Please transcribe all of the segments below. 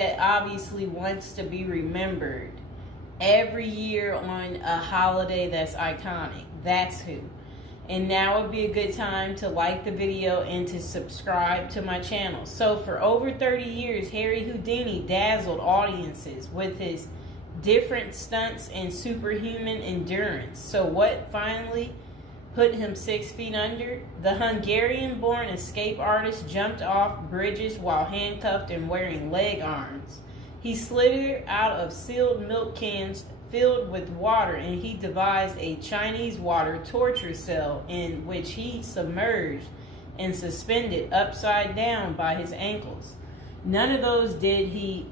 that obviously wants to be remembered every year on a holiday that's iconic. That's who. And now would be a good time to like the video and to subscribe to my channel. So for over 30 years, Harry Houdini dazzled audiences with his different stunts and superhuman endurance. So what finally put him 6 feet under? The Hungarian-born escape artist jumped off bridges while handcuffed and wearing leg arms. He slithered out of sealed milk cans filled with water, and he devised a Chinese water torture cell in which he submerged and suspended upside down by his ankles. None of those did he.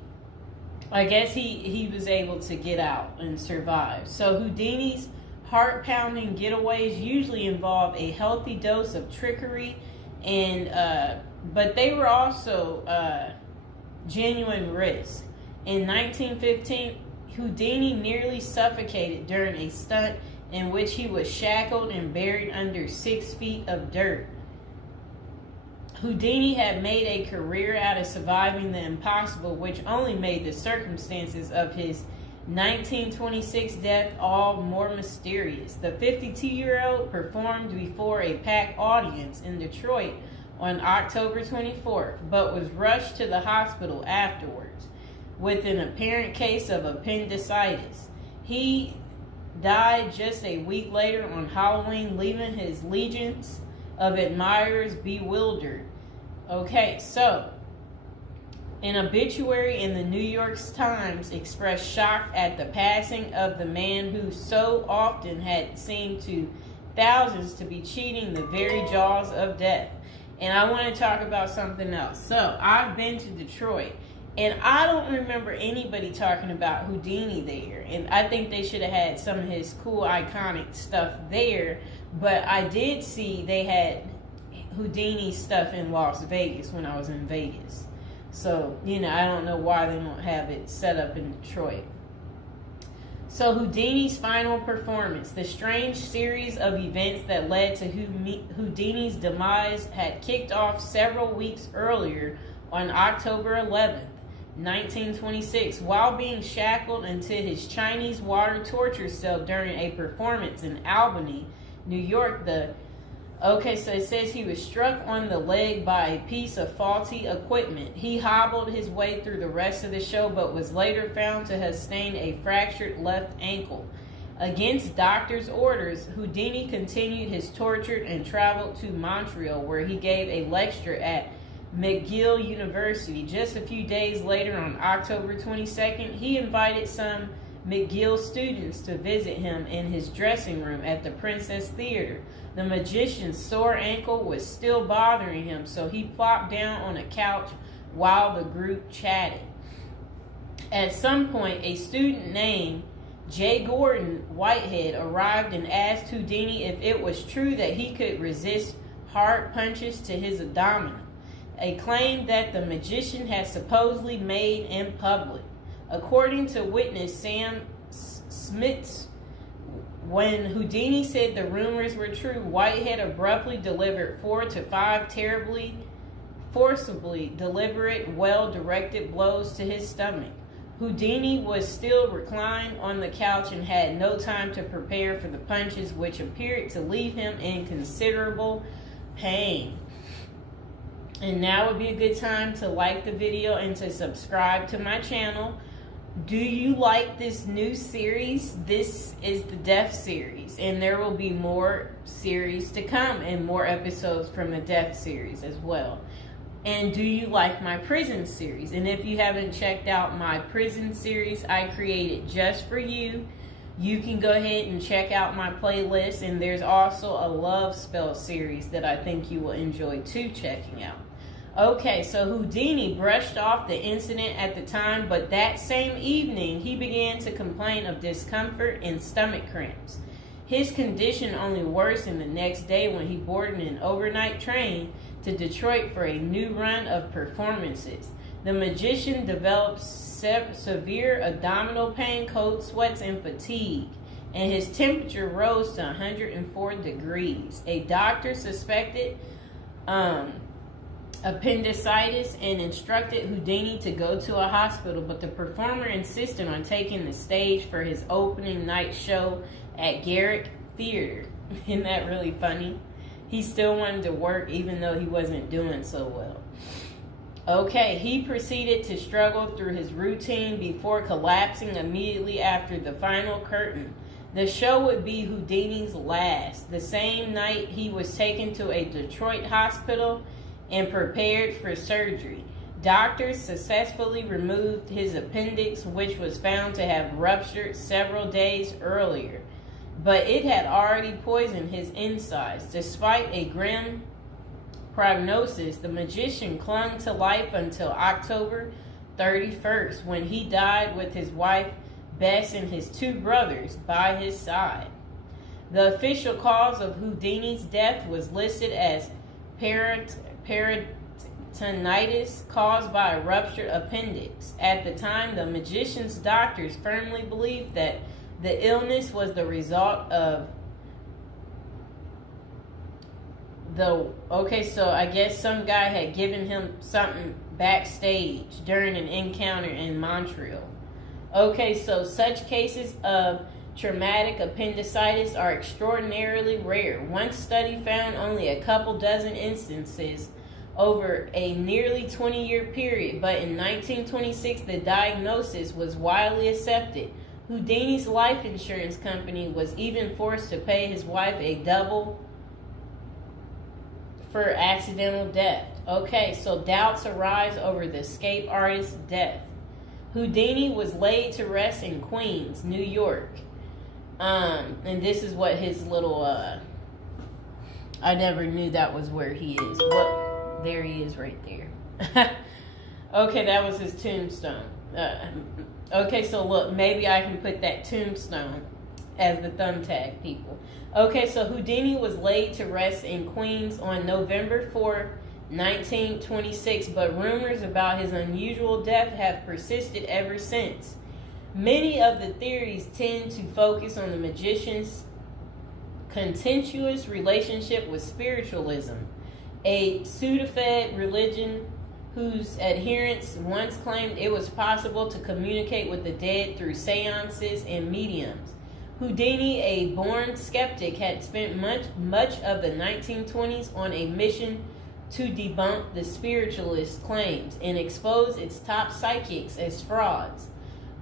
I guess he was able to get out and survive. So Houdini's heart-pounding getaways usually involve a healthy dose of trickery, and but they were also genuine risks. In 1915, Houdini nearly suffocated during a stunt in which he was shackled and buried under 6 feet of dirt. Houdini had made a career out of surviving the impossible, which only made the circumstances of his 1926 death all more mysterious. The 52-year-old performed before a packed audience in Detroit on October 24th, but was rushed to the hospital afterwards with an apparent case of appendicitis. He died just a week later on Halloween, leaving his legions of admirers bewildered. Okay, so an obituary in the New York Times expressed shock at the passing of the man who so often had seemed to thousands to be cheating the very jaws of death. And I want to talk about something else. So I've been to Detroit, and I don't remember anybody talking about Houdini there. And I think they should have had some of his cool, iconic stuff there. But I did see they had Houdini stuff in Las Vegas when I was in Vegas. So, I don't know why they don't have it set up in Detroit. So Houdini's final performance. The strange series of events that led to Houdini's demise had kicked off several weeks earlier on October 11th. 1926, while being shackled into his Chinese water torture cell during a performance in Albany, New York. So it says he was struck on the leg by a piece of faulty equipment. He hobbled his way through the rest of the show, but was later found to have sustained a fractured left ankle. Against doctors' orders, Houdini continued his torture and traveled to Montreal, where he gave a lecture at McGill University. Just a few days later, on October 22nd, he invited some McGill students to visit him in his dressing room at the Princess Theater. The magician's sore ankle was still bothering him, so he plopped down on a couch while the group chatted. At some point, a student named J. Gordon Whitehead arrived and asked Houdini if it was true that he could resist hard punches to his abdomen, a claim that the magician had supposedly made in public. According to witness Sam Smits, when Houdini said the rumors were true, Whitehead abruptly delivered 4 to 5 terribly, forcibly deliberate, well-directed blows to his stomach. Houdini was still reclined on the couch and had no time to prepare for the punches, which appeared to leave him in considerable pain. And now would be a good time to like the video and to subscribe to my channel. Do you like this new series? This is the Death series, and there will be more series to come and more episodes from the Death series as well. And do you like my prison series? And if you haven't checked out my prison series I created just for you, you can go ahead and check out my playlist. And there's also a love spell series that I think you will enjoy too checking out. Okay, so Houdini brushed off the incident at the time, but that same evening he began to complain of discomfort and stomach cramps. His condition only worsened the next day when he boarded an overnight train to Detroit for a new run of performances. The magician developed severe abdominal pain, cold sweats, and fatigue, and his temperature rose to 104 degrees. A doctor suspected appendicitis and instructed Houdini to go to a hospital, but the performer insisted on taking the stage for his opening night show at Garrick Theater. Isn't that really funny? He still wanted to work even though he wasn't doing so well. Okay, he proceeded to struggle through his routine before collapsing immediately after the final curtain. The show would be Houdini's last. The same night, he was taken to a Detroit hospital and prepared for surgery. Doctors successfully removed his appendix, which was found to have ruptured several days earlier, but it had already poisoned his insides. Despite a grim prognosis, the magician clung to life until October 31st, when he died with his wife Bess and his two brothers by his side. The official cause of Houdini's death was listed as peritonitis caused by a ruptured appendix. At the time, the magician's doctors firmly believed that the illness was the result of so I guess some guy had given him something backstage during an encounter in Montreal. Okay, so such cases of traumatic appendicitis are extraordinarily rare. One study found only a couple dozen instances over a nearly 20-year period, but in 1926 the diagnosis was widely accepted. Houdini's life insurance company was even forced to pay his wife a double for accidental death. Okay, so doubts arise over the escape artist's death. Houdini was laid to rest in Queens, New York. And this is what his little, I never knew that was where he is. Well, there he is right there. Okay, that was his tombstone. Okay, so look, maybe I can put that tombstone as the thumbtack, people. Okay, so Houdini was laid to rest in Queens on November 4th, 1926, but rumors about his unusual death have persisted ever since. Many of the theories tend to focus on the magician's contentious relationship with spiritualism, a pseudo-fed religion whose adherents once claimed it was possible to communicate with the dead through seances and mediums. Houdini, a born skeptic, had spent much of the 1920s on a mission to debunk the spiritualist claims and expose its top psychics as frauds.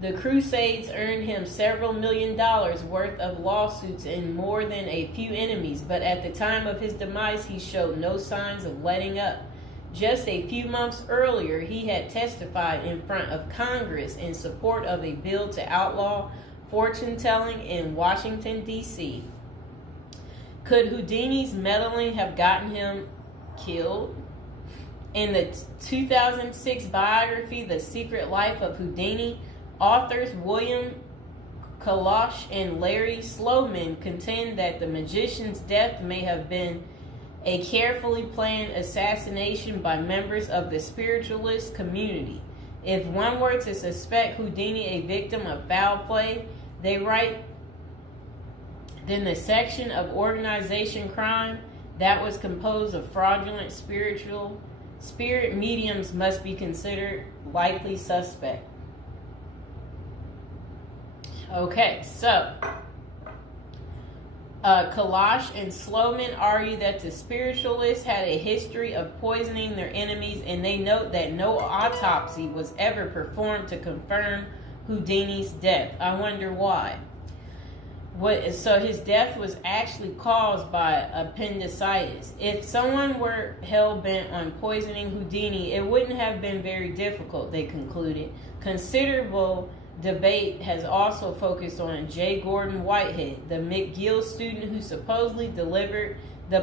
The Crusades earned him several $1 million worth of lawsuits and more than a few enemies, but at the time of his demise, he showed no signs of letting up. Just a few months earlier, he had testified in front of Congress in support of a bill to outlaw fortune-telling in Washington, D.C. Could Houdini's meddling have gotten him killed? In the 2006 biography, The Secret Life of Houdini, authors William Kalash and Larry Sloman contend that the magician's death may have been a carefully planned assassination by members of the spiritualist community. If one were to suspect Houdini a victim of foul play, they write, then the section of organization crime that was composed of fraudulent spirit mediums must be considered likely suspect. Okay, so Kalash and Sloman argue that the spiritualists had a history of poisoning their enemies, and they note that no autopsy was ever performed to confirm Houdini's death. I wonder why. So his death was actually caused by appendicitis. If someone were hell-bent on poisoning Houdini, it wouldn't have been very difficult, they concluded. Considerable debate has also focused on J. Gordon Whitehead, the McGill student who supposedly delivered the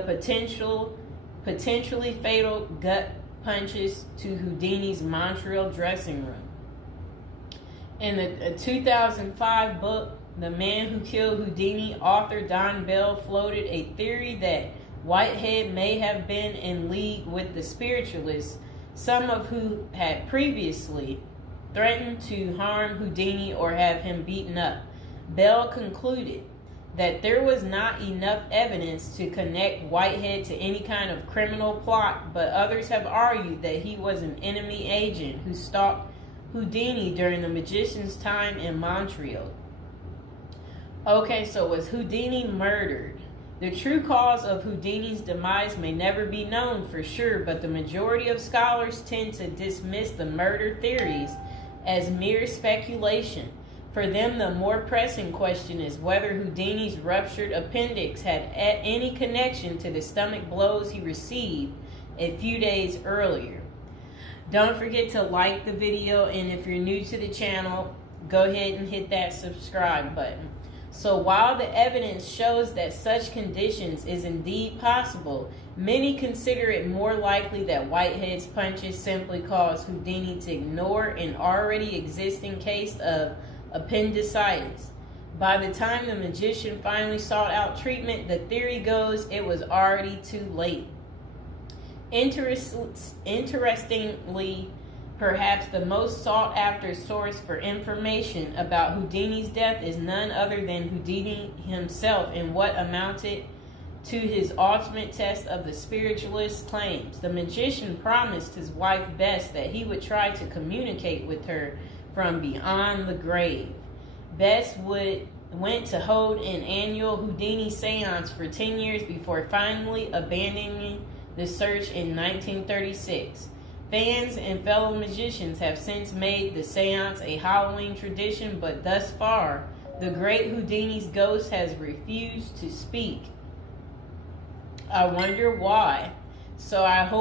potentially fatal gut punches to Houdini's Montreal dressing room. In the 2005 book, The Man Who Killed Houdini, author Don Bell floated a theory that Whitehead may have been in league with the spiritualists, some of who had previously threatened to harm Houdini or have him beaten up. Bell concluded, that there was not enough evidence to connect Whitehead to any kind of criminal plot, but others have argued that he was an enemy agent who stalked Houdini during the magician's time in Montreal. Okay, so was Houdini murdered? The true cause of Houdini's demise may never be known for sure, but the majority of scholars tend to dismiss the murder theories as mere speculation. For them, the more pressing question is whether Houdini's ruptured appendix had any connection to the stomach blows he received a few days earlier. Don't forget to like the video, and if you're new to the channel, go ahead and hit that subscribe button. So while the evidence shows that such conditions is indeed possible, many consider it more likely that Whitehead's punches simply caused Houdini to ignore an already existing case of appendicitis. By the time the magician finally sought out treatment, the theory goes it was already too late. Interestingly, perhaps the most sought after source for information about Houdini's death is none other than Houdini himself in what amounted to his ultimate test of the spiritualist's claims. The magician promised his wife Bess that he would try to communicate with her from beyond the grave. Bess went to hold an annual Houdini seance for 10 years before finally abandoning the search in 1936. Fans and fellow magicians have since made the seance a Halloween tradition, but thus far, the great Houdini's ghost has refused to speak. I wonder why. So I hope